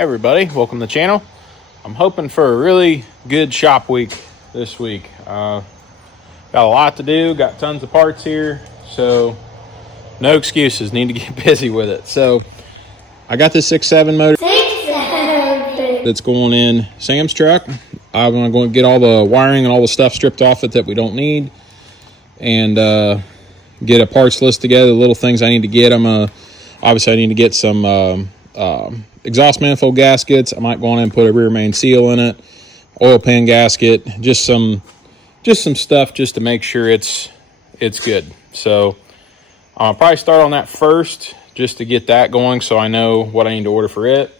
Hey everybody, welcome to the channel. I'm hoping for a really good shop week this week. Got a lot to do, got tons of parts here, so no excuses, need to get busy with it. So I got this 6.7 motor that's going in Sam's truck. I'm going to get all the wiring and all the stuff stripped off it that we don't need, and get a parts list together, the little things I need to get. Obviously I need to get some exhaust manifold gaskets. I might go on and put a rear main seal in it, oil pan gasket, just some stuff just to make sure it's good. So I'll probably start on that first just to get that going so I know what I need to order for it.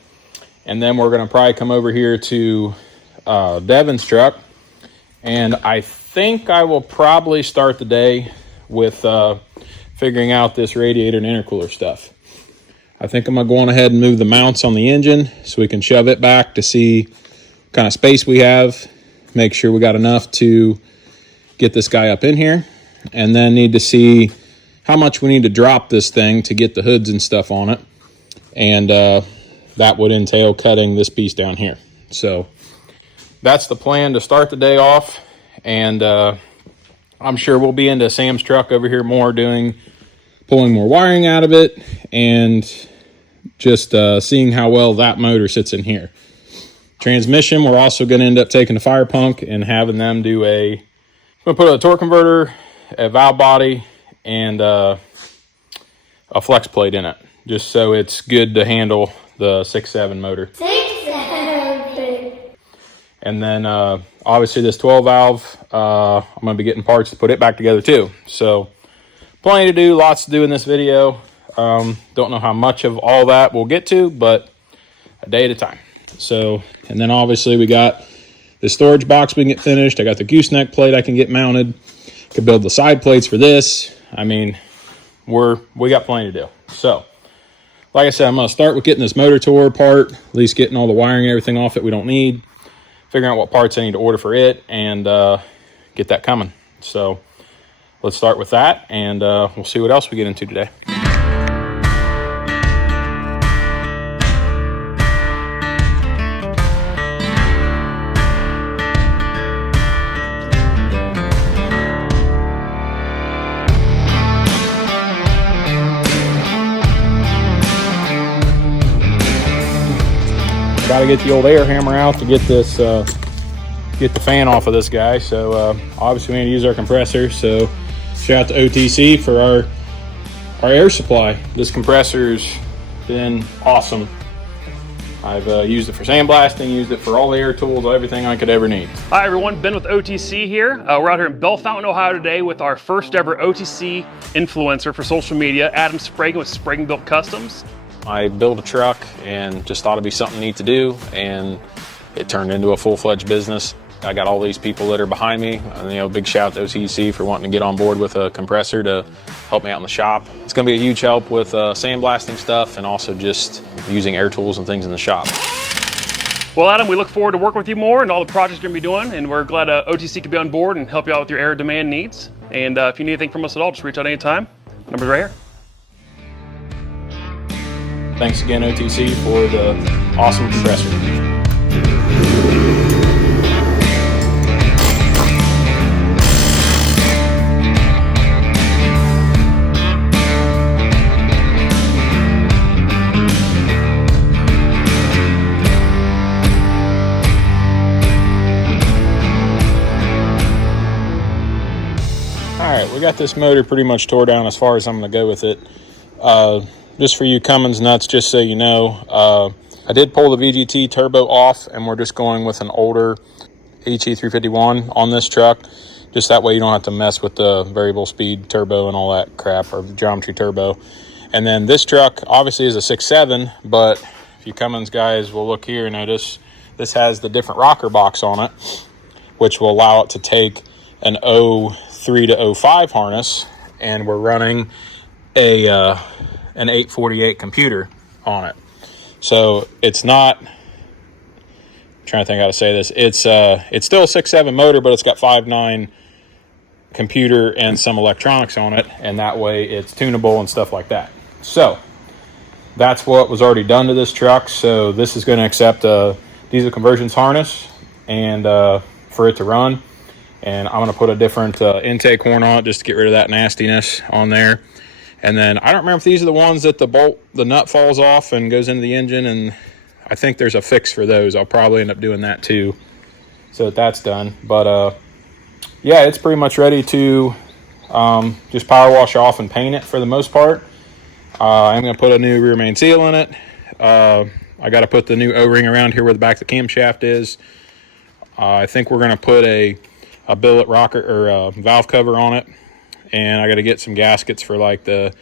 And then we're going to probably come over here to Devon's truck, and I think I will probably start the day with figuring out this radiator and intercooler stuff. I think I'm going to go on ahead and move the mounts on the engine so we can shove it back to see what kind of space we have, make sure we got enough to get this guy up in here, and then need to see how much we need to drop this thing to get the hoods and stuff on it. And that would entail cutting this piece down here. So that's the plan to start the day off. And I'm sure we'll be into Sam's truck over here more, pulling more wiring out of it, and just seeing how well that motor sits in here. Transmission, we're also going to end up taking the fire punk and having them do I'm going to put a torque converter, a valve body, and a flex plate in it, just so it's good to handle the 6.7 motor. 6.7. And then obviously this 12 valve, I'm going to be getting parts to put it back together too. So plenty to do, lots to do in this video. Don't know how much of all that we'll get to, but a day at a time. So, and then obviously we got the storage box we can get finished. I got the gooseneck plate I can get mounted. Could build the side plates for this. I mean, we got plenty to do. So, like I said, I'm going to start with getting this motor tour apart, at least getting all the wiring and everything off it we don't need, figuring out what parts I need to order for it, and get that coming. So let's start with that, and we'll see what else we get into today. Got to get the old air hammer out to get this, get the fan off of this guy. So obviously we need to use our compressor. So shout out to OTC for our air supply. This compressor's been awesome. I've used it for sandblasting, used it for all the air tools, everything I could ever need. Hi everyone, Ben with OTC here. We're out here in Bell Fountain, Ohio today with our first ever OTC influencer for social media, Adam Sprague with Sprague Built Customs. I built a truck and just thought it'd be something neat to do, and it turned into a full-fledged business. I got all these people that are behind me, and big shout out to OTC for wanting to get on board with a compressor to help me out in the shop. It's going to be a huge help with sandblasting stuff, and also just using air tools and things in the shop. Well, Adam, we look forward to working with you more and all the projects you're going to be doing, and we're glad OTC could be on board and help you out with your air demand needs. And if you need anything from us at all, just reach out anytime. Number's right here. Thanks again, OTC, for the awesome compressor. All right, we got this motor pretty much tore down as far as I'm going to go with it. Just for you Cummins nuts, just so you know, I did pull the VGT turbo off, and we're just going with an older HE351 on this truck. Just that way you don't have to mess with the variable speed turbo and all that crap, or the geometry turbo. And then this truck obviously is a 6.7, but if you Cummins guys will look here and notice, this has the different rocker box on it, which will allow it to take an 03 to 05 harness, and we're running an 848 computer on it. So it's not, I'm trying to think how to say this, it's still a 6.7 motor, but it's got 5.9 computer and some electronics on it, and that way it's tunable and stuff like that. So that's what was already done to this truck. So this is going to accept a diesel conversions harness and for it to run. And I'm going to put a different intake horn on it just to get rid of that nastiness on there. And then I don't remember if these are the ones that the nut falls off and goes into the engine, and I think there's a fix for those. I'll probably end up doing that too, so that's done. But yeah, it's pretty much ready to just power wash off and paint it for the most part. I'm going to put a new rear main seal in it. I got to put the new O-ring around here where the back of the camshaft is. I think we're going to put a billet rocker or a valve cover on it. And I got to get some gaskets for like the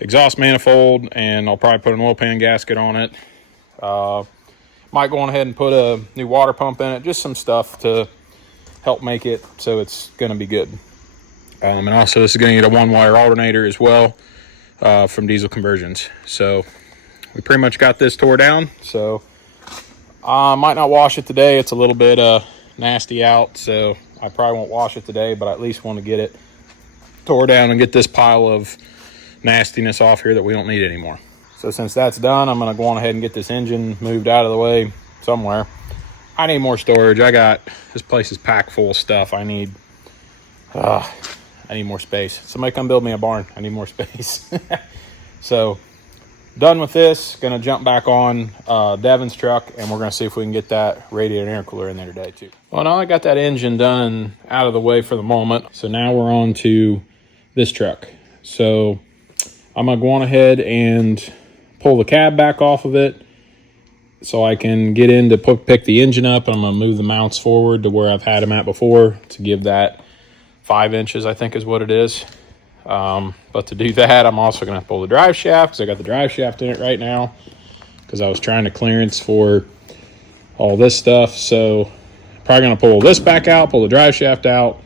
exhaust manifold, and I'll probably put an oil pan gasket on it. Might go on ahead and put a new water pump in it, just some stuff to help make it so it's going to be good. And also this is going to get a 1-wire alternator as well from Diesel Conversions. So we pretty much got this tore down. So I might not wash it today. It's a little bit nasty out, so I probably won't wash it today, but I at least want to get it tore down and get this pile of nastiness off here that we don't need anymore. So since that's done, I'm going to go on ahead and get this engine moved out of the way somewhere. I need more storage. This place is packed full of stuff. I need more space. Somebody come build me a barn. I need more space. So done with this. Going to jump back on Devon's truck, and we're going to see if we can get that radiator and intercooler in there today too. Well, now I got that engine done out of the way for the moment. So now we're on to this truck. So I'm going to go on ahead and pull the cab back off of it so I can get in to pick the engine up. I'm going to move the mounts forward to where I've had them at before to give that 5 inches, I think is what it is. But to do that, I'm also going to pull the drive shaft because I got the drive shaft in it right now because I was trying to clearance for all this stuff. So probably going to pull this back out, pull the drive shaft out,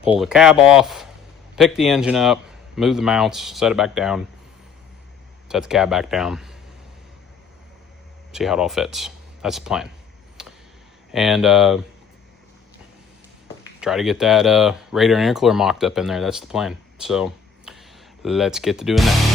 pull the cab off, pick the engine up, move the mounts, set it back down, set the cab back down, see how it all fits. That's the plan. And try to get that radiator and intercooler mocked up in there. That's the plan. So let's get to doing that.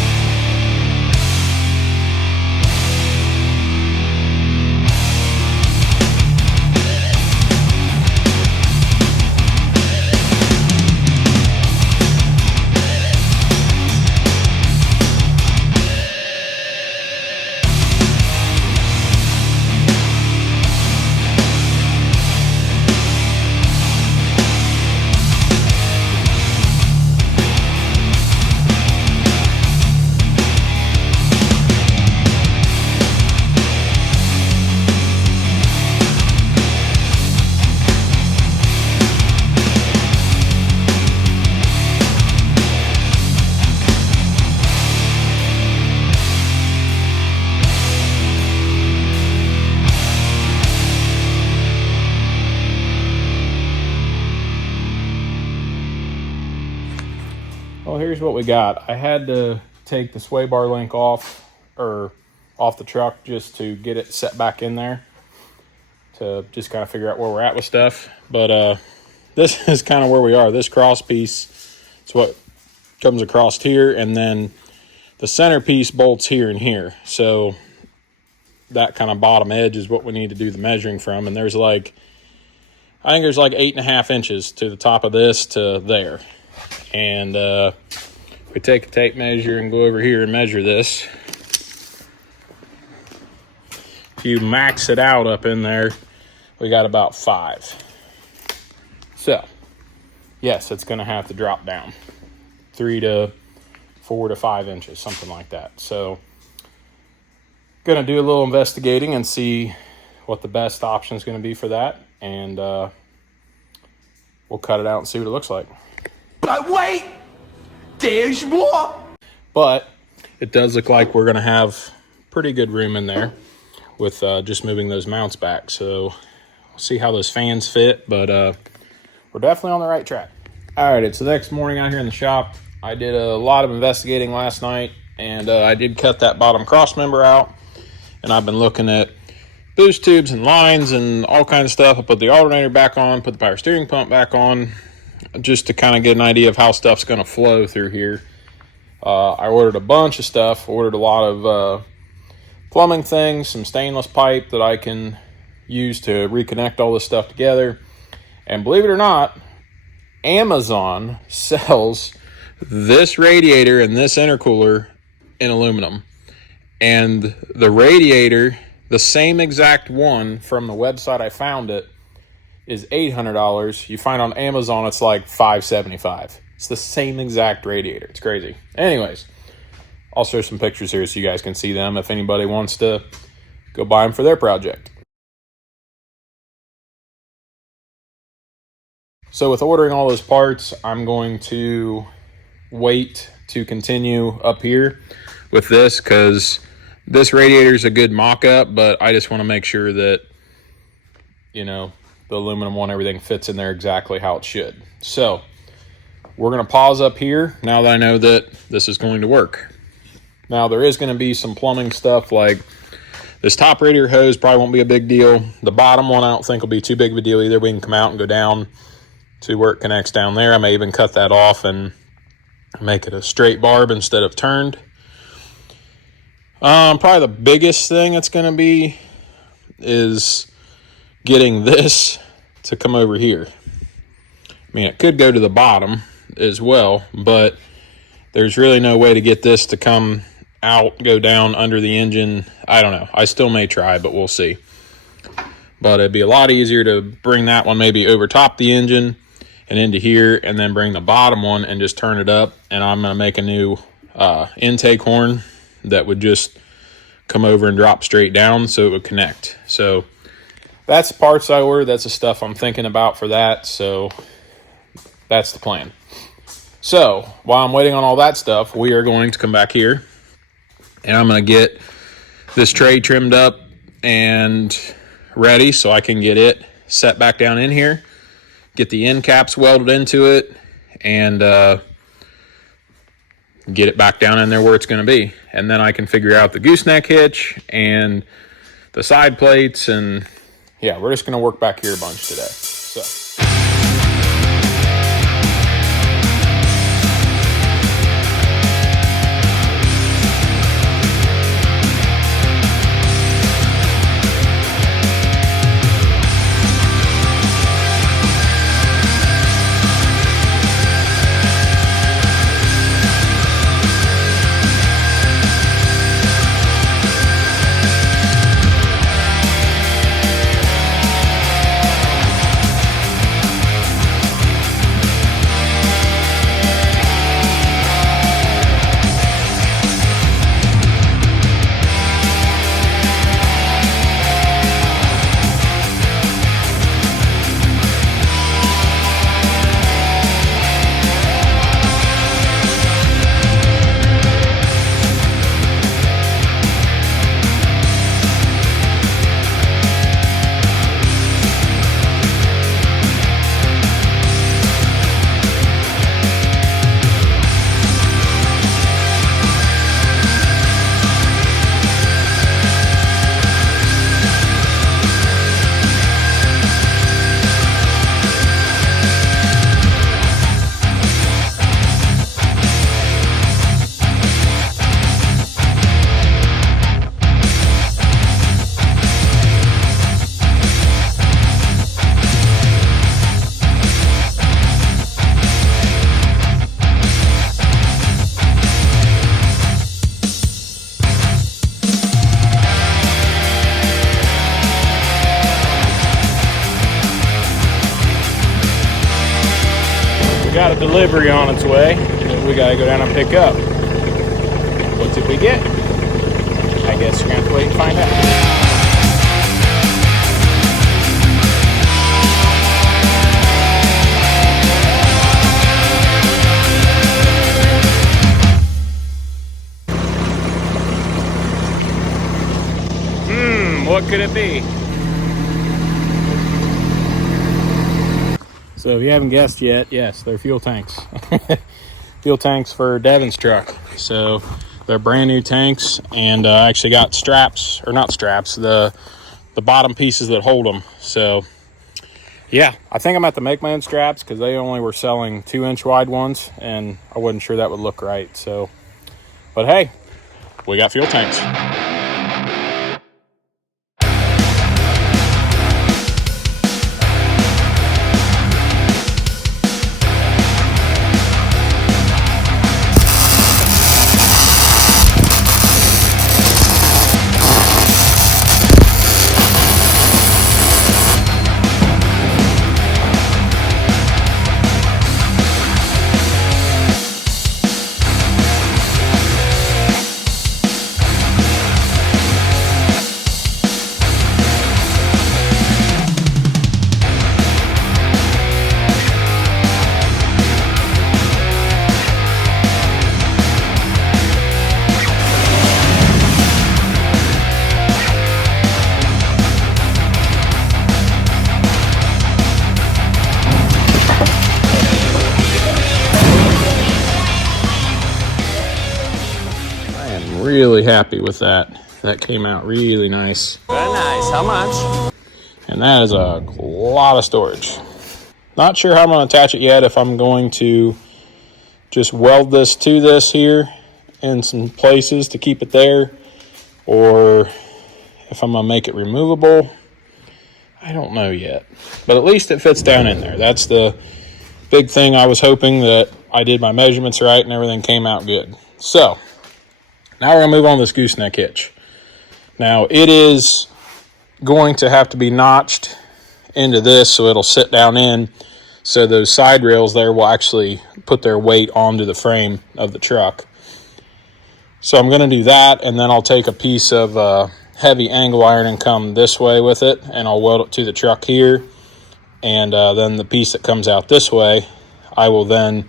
Well, here's what we got. I had to take the sway bar link off the truck just to get it set back in there to just kind of figure out where we're at with stuff. But this is kind of where we are. This cross piece is what comes across here, and then the center piece bolts here and here. So that kind of bottom edge is what we need to do the measuring from. And there's I think there's 8.5 inches to the top of this to there. And we take a tape measure and go over here and measure this. If you max it out up in there, we got about 5. So yes, it's going to have to drop down 3 to 4 to 5 inches, something like that. So going to do a little investigating and see what the best option is going to be for that, and we'll cut it out and see what it looks like. But wait, there's more. But it does look like we're going to have pretty good room in there with just moving those mounts back. So we'll see how those fans fit, but we're definitely on the right track. All right, it's the next morning out here in the shop. I did a lot of investigating last night, and I did cut that bottom cross member out, and I've been looking at boost tubes and lines and all kinds of stuff. I put the alternator back on, put the power steering pump back on, just to kind of get an idea of how stuff's going to flow through here. I ordered a bunch of stuff. Ordered a lot of plumbing things, some stainless pipe that I can use to reconnect all this stuff together. And believe it or not, Amazon sells this radiator and this intercooler in aluminum. And the radiator, the same exact one from the website I found it, is $800. You find on Amazon it's like $575. It's the same exact radiator. It's crazy. Anyways, I'll show some pictures here so you guys can see them if anybody wants to go buy them for their project. So with ordering all those parts, I'm going to wait to continue up here with this because this radiator is a good mock-up, but I just want to make sure that, you know, the aluminum one, everything fits in there exactly how it should. So we're going to pause up here now that I know that this is going to work. Now there is going to be some plumbing stuff, like this top radiator hose probably won't be a big deal. The bottom one I don't think will be too big of a deal either. We can come out and go down to where it connects down there. I may even cut that off and make it a straight barb instead of turned. Probably the biggest thing it's going to be is getting this to come over here. I mean, it could go to the bottom as well, but there's really no way to get this to come out, go down under the engine. I don't know. I still may try, but we'll see. But it'd be a lot easier to bring that one maybe over top the engine and into here, and then bring the bottom one and just turn it up. And I'm going to make a new intake horn that would just come over and drop straight down so it would connect. So that's the parts I ordered. That's the stuff I'm thinking about for that. So that's the plan. So while I'm waiting on all that stuff, we are going to come back here and I'm going to get this tray trimmed up and ready so I can get it set back down in here, get the end caps welded into it, and get it back down in there where it's going to be. And then I can figure out the gooseneck hitch and the side plates, and yeah, we're just going to work back here a bunch today. So got a delivery on its way that we gotta go down and pick up. What did we get? I guess we're gonna have to wait and find out. What could it be? So if you haven't guessed yet, yes, they're fuel tanks. Fuel tanks for Devon's truck. So they're brand new tanks, and I actually got straps, or not straps, the bottom pieces that hold them. So yeah, I think I'm at to make my own straps because they only were selling 2-inch wide ones, and I wasn't sure that would look right. So, but hey, we got fuel tanks. really happy with that. That came out really nice. Very nice. How much? And that is a lot of storage. Not sure how I'm going to attach it yet, if I'm going to just weld this to this here in some places to keep it there, or if I'm going to make it removable. I don't know yet. But at least it fits down in there. That's the big thing. I was hoping that I did my measurements right and everything came out good. So, now we're going to move on to this gooseneck hitch. Now, it is going to have to be notched into this so it'll sit down in, so those side rails there will actually put their weight onto the frame of the truck. So I'm going to do that, and then I'll take a piece of heavy angle iron and come this way with it, and I'll weld it to the truck here, and then the piece that comes out this way, I will then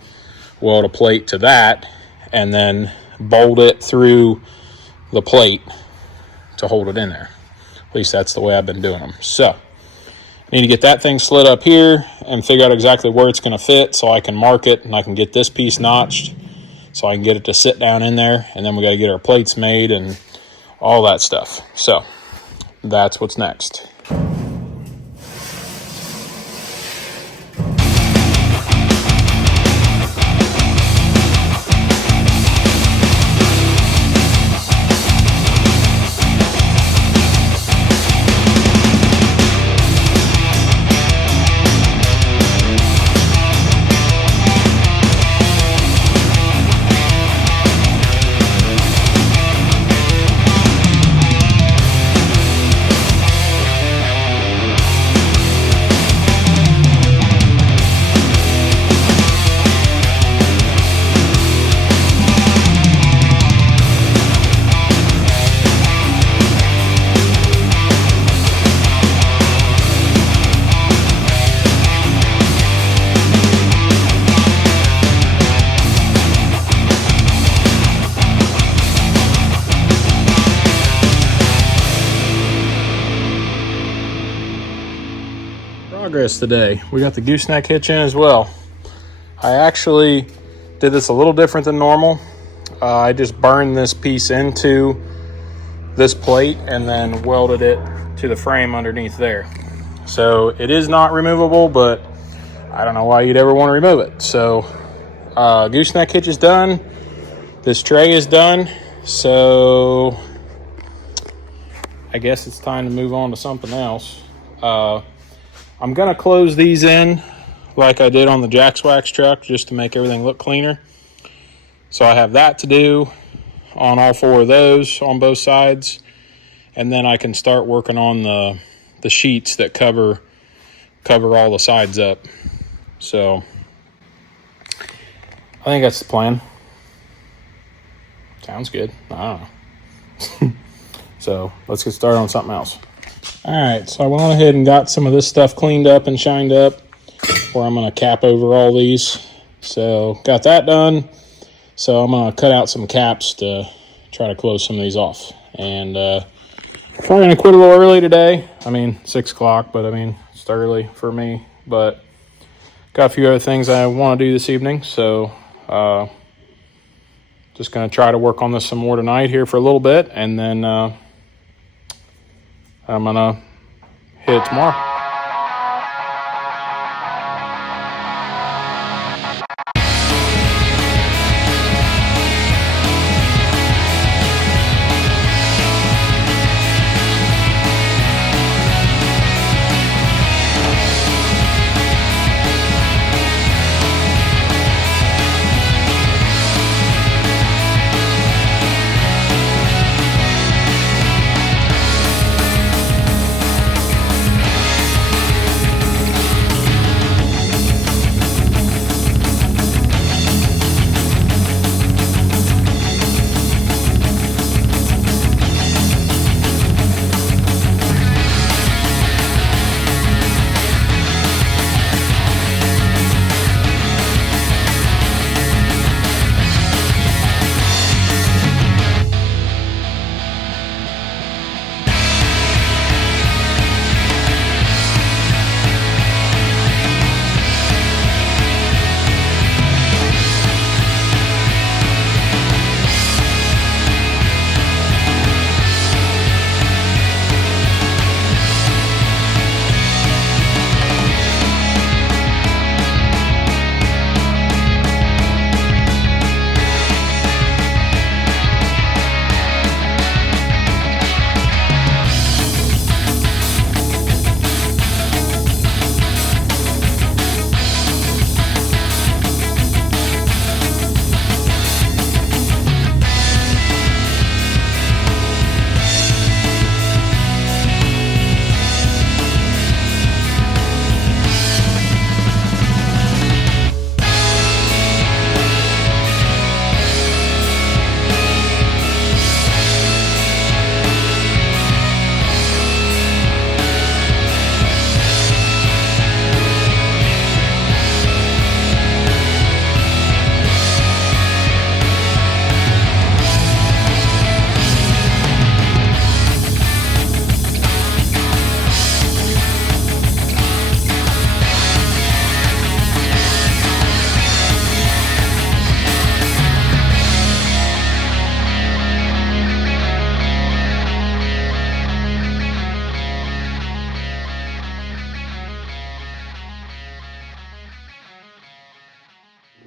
weld a plate to that and then bolt it through the plate to hold it in there. At least that's the way I've been doing them. So I need to get that thing slid up here and figure out exactly where it's going to fit so I can mark it, and I can get this piece notched so I can get it to sit down in there, and then we got to get our plates made and all that stuff. So that's what's next. Progress today. We got the gooseneck hitch in as well. I actually did this a little different than normal. I just burned this piece into this plate and then welded it to the frame underneath there. So it is not removable, but I don't know why you'd ever want to remove it. So gooseneck hitch is done. This tray is done. So I guess it's time to move on to something else. I'm going to close these in like I did on the Jack's Wax truck just to make everything look cleaner. So I have that to do on all four of those on both sides. And then I can start working on the sheets that cover all the sides up. So I think that's the plan. Sounds good. I don't know. So let's get started on something else. All right, so I went on ahead and got some of this stuff cleaned up and shined up, where I'm going to cap over all these. So got that done. So I'm going to cut out some caps to try to close some of these off. And probably going to quit a little early today. I mean, 6 o'clock, but I mean, it's early for me. But got a few other things I want to do this evening. So just going to try to work on this some more tonight here for a little bit. And then I'm going to hit it tomorrow.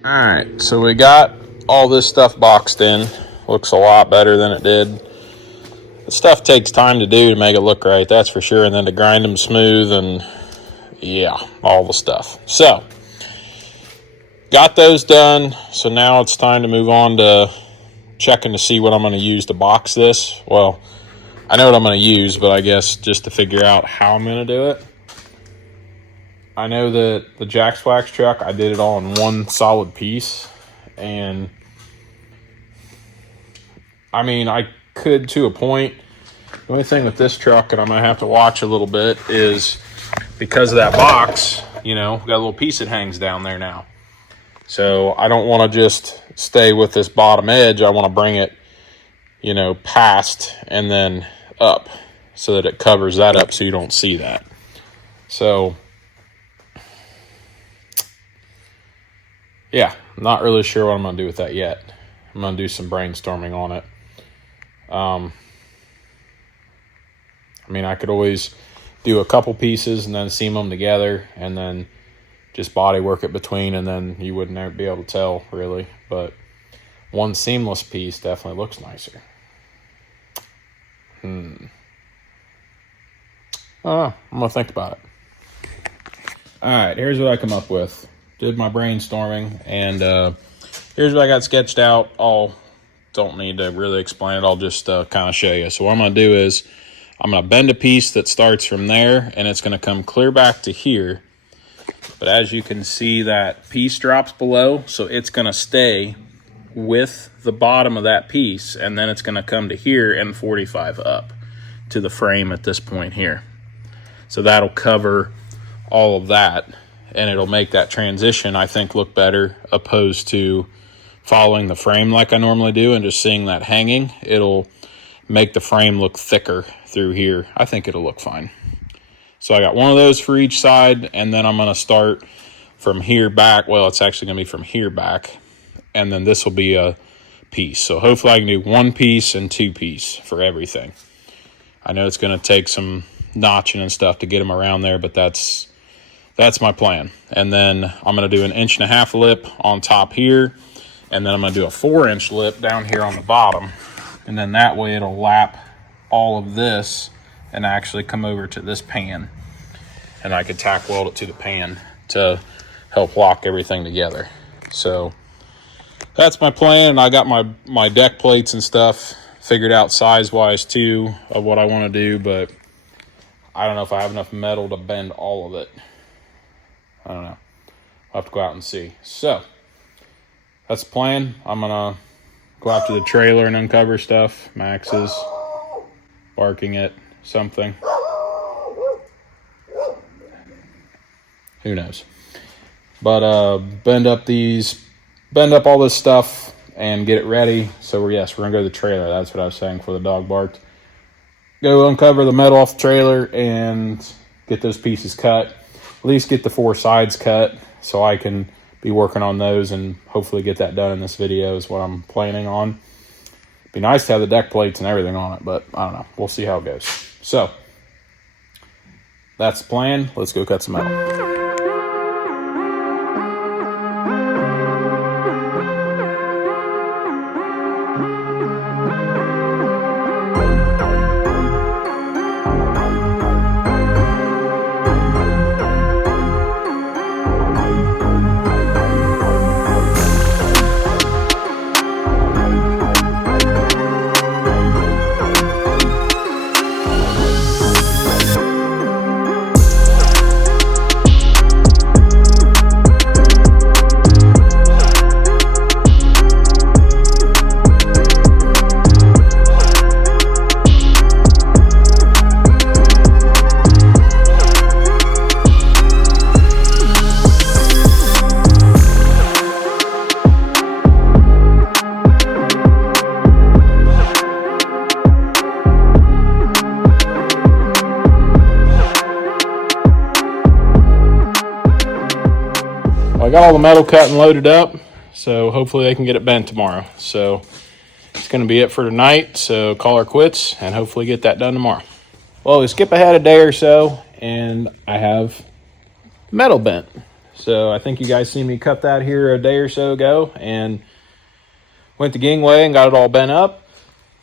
All right, so we got all this stuff boxed in. Looks a lot better than it did. The stuff takes time to do to make it look right, that's for sure, and then to grind them smooth and yeah, all the stuff. So, got those done. So now it's time to move on to checking to see what I'm going to use to box this. Well, I know what I'm going to use, but I guess just to figure out how I'm going to do it. I know that the Jack's Wax truck, I did it all in one solid piece. And I mean, I could to a point. The only thing with this truck, and I'm going to have to watch a little bit, is because of that box, you know, got a little piece that hangs down there now. So I don't want to just stay with this bottom edge. I want to bring it, you know, past and then up so that it covers that up so you don't see that. So, yeah, I'm not really sure what I'm going to do with that yet. I'm going to do some brainstorming on it. I mean, I could always do a couple pieces and then seam them together and then just body work it between, and then you wouldn't ever be able to tell really. But one seamless piece definitely looks nicer. I'm gonna think about it. All right, here's what I come up with. Did my brainstorming, and here's what I got sketched out. Don't need to really explain it. I'll just kind of show you. So what I'm gonna do is I'm gonna bend a piece that starts from there, and it's gonna come clear back to here. But as you can see, that piece drops below, so it's gonna stay with the bottom of that piece, and then it's gonna come to here and 45 up to the frame at this point here. So that'll cover all of that, and it'll make that transition, I think, look better, opposed to following the frame like I normally do and just seeing that hanging. It'll make the frame look thicker through here. I think it'll look fine. So I got one of those for each side, and then I'm going to start from here back. Well, it's actually going to be from here back, and then this will be a piece. So hopefully I can do one piece and two piece for everything. I know it's going to take some notching and stuff to get them around there, but that's my plan. And then I'm going to do an 1.5-inch lip on top here, and then I'm going to do a 4-inch lip down here on the bottom, and then that way it'll lap all of this and actually come over to this pan, and I could tack weld it to the pan to help lock everything together. So that's my plan, and I got my deck plates and stuff figured out size wise too of what I want to do, but I don't know if I have enough metal to bend all of it. I don't know. I'll have to go out and see. So that's the plan. I'm gonna go out to the trailer and uncover stuff. Max is barking at something. Who knows? But bend up all this stuff and get it ready. So we're gonna go to the trailer. That's what I was saying before the dog barked. Go uncover the metal off the trailer and get those pieces cut. At least get the 4 sides cut so I can be working on those and hopefully get that done in this video is what I'm planning on. Be nice to have the deck plates and everything on it, but I don't know. We'll see how it goes. So that's the plan. Let's go cut some metal. I got all the metal cut and loaded up, so hopefully they can get it bent tomorrow. So it's going to be it for tonight, so call her quits and hopefully get that done tomorrow. Well, we skip ahead a day or so, and I have metal bent. So I think you guys seen me cut that here a day or so ago, and went the gangway and got it all bent up.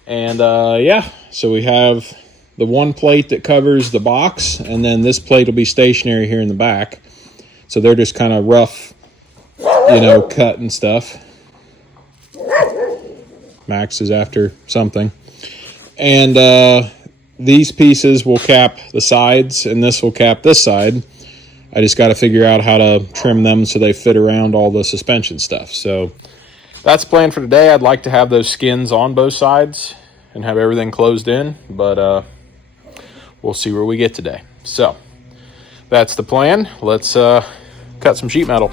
And yeah, so we have the one plate that covers the box, and then this plate will be stationary here in the back. So they're just kind of rough, you know, cut and stuff. Max is after something. And these pieces will cap the sides, and this will cap this side. I just got to figure out how to trim them so they fit around all the suspension stuff. So that's the plan for today. I'd like to have those skins on both sides and have everything closed in, but we'll see where we get today. So that's the plan. Let's cut some sheet metal.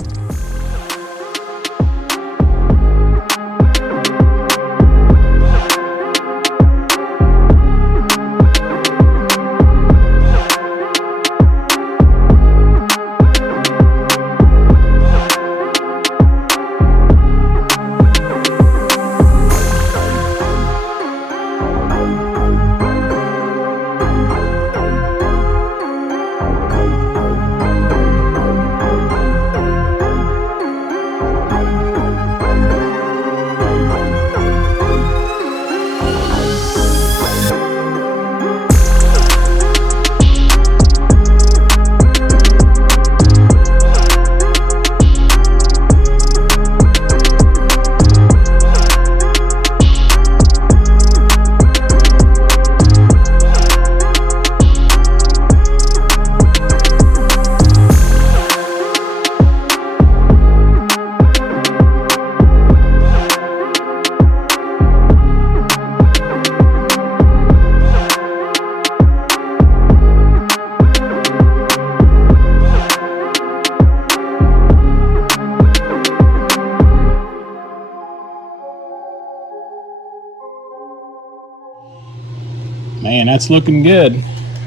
Man, that's looking good.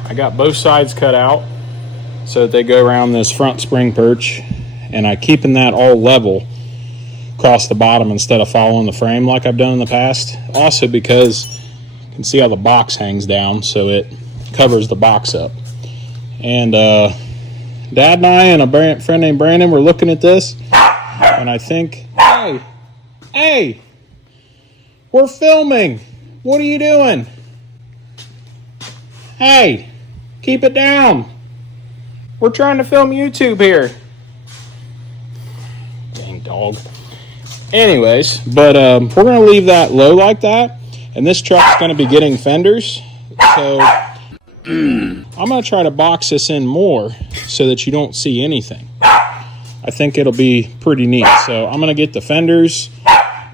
I got both sides cut out so that they go around this front spring perch, and I'm keeping that all level across the bottom instead of following the frame like I've done in the past. Also because you can see how the box hangs down, so it covers the box up. And Dad and I and a friend named Brandon were looking at this, and I think, hey, we're filming. What are you doing? Hey, keep it down. We're trying to film YouTube here. Dang dog. Anyways, but we're going to leave that low like that. And this truck's going to be getting fenders. So I'm going to try to box this in more so that you don't see anything. I think it'll be pretty neat. So I'm going to get the fenders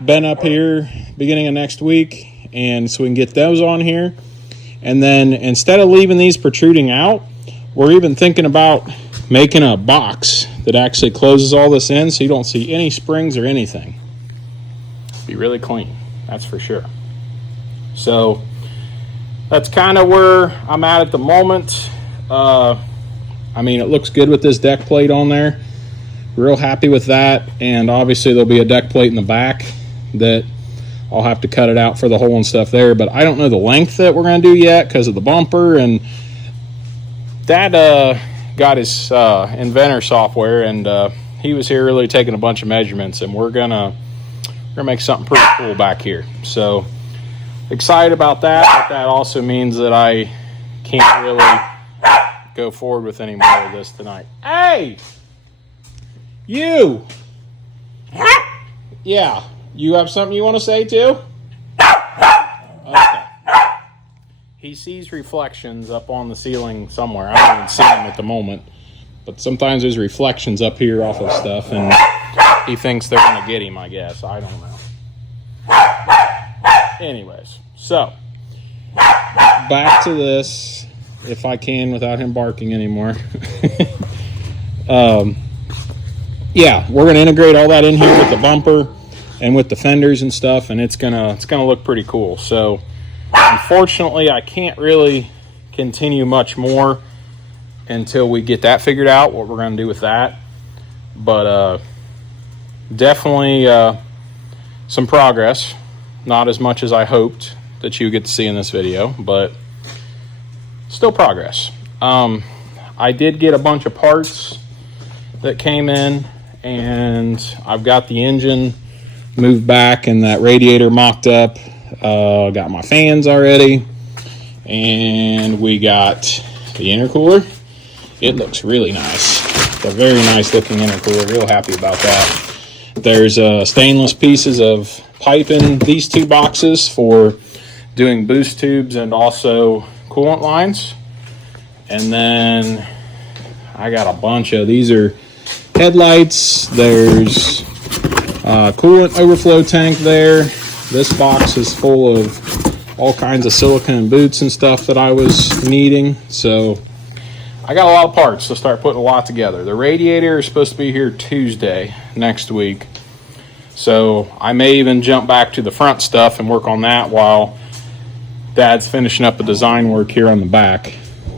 bent up here beginning of next week. And so we can get those on here. And then instead of leaving these protruding out, we're even thinking about making a box that actually closes all this in so you don't see any springs or anything. Be really clean, that's for sure. So that's kind of where I'm at the moment. I mean, it looks good with this deck plate on there. Real happy with that. And obviously there'll be a deck plate in the back that I'll have to cut it out for the hole and stuff there, but I don't know the length that we're going to do yet because of the bumper. And Dad got his inventor software, and he was here really taking a bunch of measurements, and we're gonna make something pretty cool back here. So excited about that, but that also means that I can't really go forward with any more of this tonight. Hey, you. Yeah. You have something you want to say too? Okay. He sees reflections up on the ceiling somewhere. I don't even see them at the moment. But sometimes there's reflections up here off of stuff, and he thinks they're going to get him, I guess. I don't know. Anyways, so back to this, if I can without him barking anymore. Yeah, we're going to integrate all that in here with the bumper and with the fenders and stuff, and it's gonna look pretty cool. So unfortunately I can't really continue much more until we get that figured out, what we're gonna do with that. But definitely some progress. Not as much as I hoped that you get to see in this video, but still progress. I did get a bunch of parts that came in, and I've got the engine moved back and that radiator mocked up. Got my fans already, and we got the intercooler. It looks really nice. It's a very nice looking intercooler. Real happy about that. There's stainless pieces of pipe in these two boxes for doing boost tubes and also coolant lines. And then I got a bunch of, these are headlights. There's coolant overflow tank there. This box is full of all kinds of silicone and boots and stuff that I was needing. So I got a lot of parts to start putting a lot together. The radiator is supposed to be here Tuesday next week. So I may even jump back to the front stuff and work on that while Dad's finishing up the design work here on the back,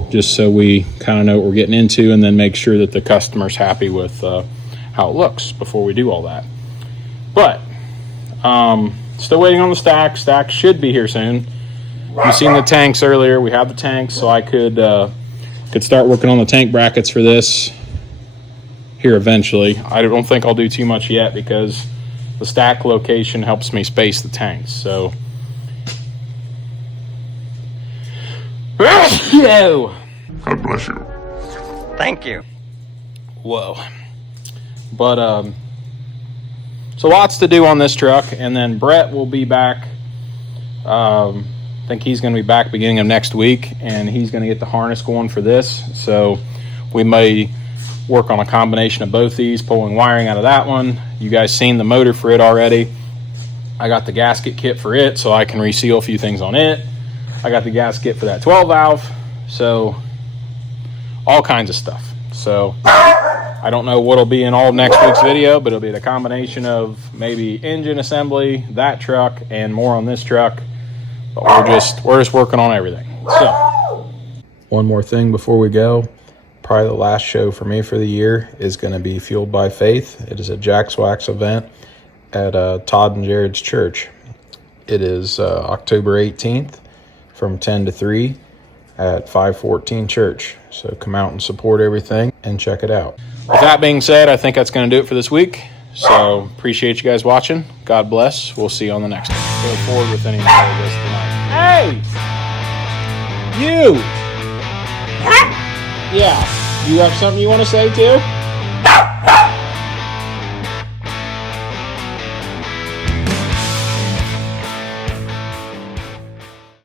just so we kind of know what we're getting into, and then make sure that the customer's happy with how it looks before we do all that. But still waiting on the stack. Stack should be here soon. You've seen the tanks earlier. We have the tanks, so I could start working on the tank brackets for this here eventually. I don't think I'll do too much yet because the stack location helps me space the tanks. So God bless you. Thank you. Whoa. But so lots to do on this truck, and then Brett will be back. I think he's going to be back beginning of next week, and he's going to get the harness going for this. So we may work on a combination of both these, pulling wiring out of that one. You guys seen the motor for it already. I got the gasket kit for it, so I can reseal a few things on it. I got the gasket for that 12 valve, so all kinds of stuff. So I don't know what'll be in all next week's video, but it'll be the combination of maybe engine assembly, that truck, and more on this truck. But we're just working on everything. So one more thing before we go. Probably the last show for me for the year is going to be Fueled by Faith. It is a Jack's Wax event at Todd and Jared's church. It is October 18th from 10 to 3 at 514 Church. So come out and support everything and check it out. With that being said, I think that's going to do it for this week. So appreciate you guys watching. God bless. We'll see you on the next one. Go forward with any more of this tonight. Hey! You! Yeah. You have something you want to say too?